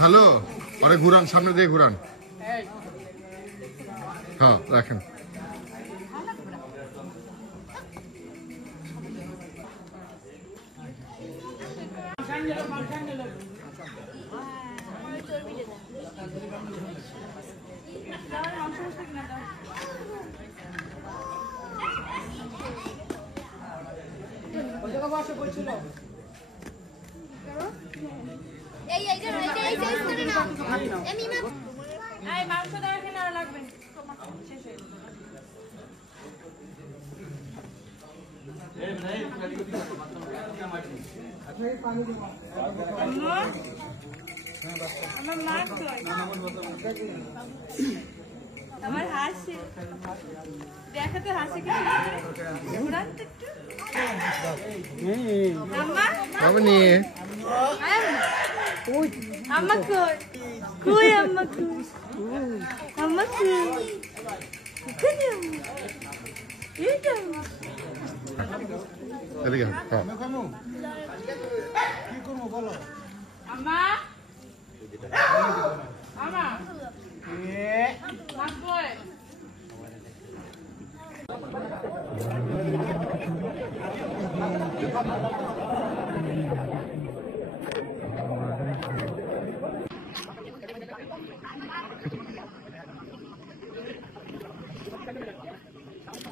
Hello, আরে ঘুরান, সামনে দিয়ে ঘুরান। হ্যাঁ রাখেন। আমার হাসি দেখাতে হাসি আম্মা কই কই আম্মা কই আম্মা কই এইটা এদিকে কি করবো বলো আম্মা আম্মা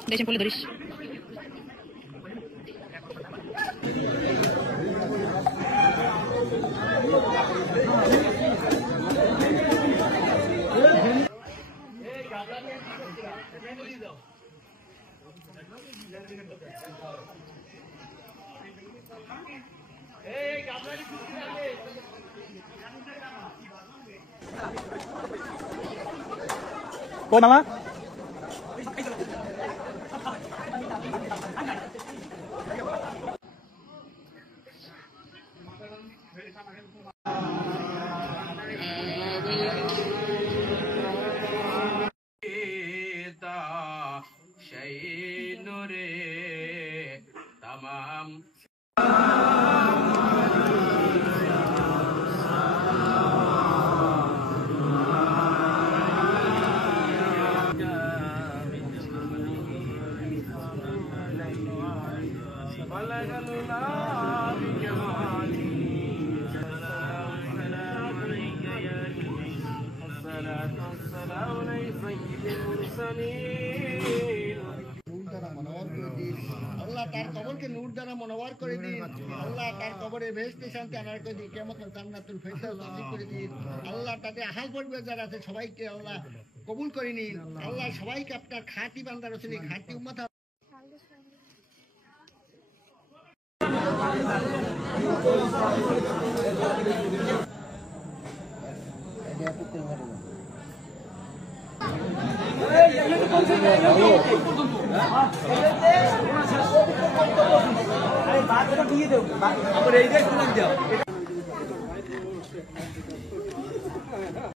Deixem poledores. কই মামা আল্লাহ তার কবরকে নূর দ্বারা মনোয়ার করে দিন। আল্লাহ তার কবরে বেহেশতে শান্তি আনার করে দিন, কিয়ামত জান্নাতুল ফেরদাউস নসিব করে দিন। আল্লাহ তাদের আহাল পরিবার যারা আছে সবাইকে আল্লাহ কবুল করে নিন। আল্লাহ সবাইকে আপনার খাঁটি বান্দার রসুল খাঁটি উম্মত দিয়ে দেবো।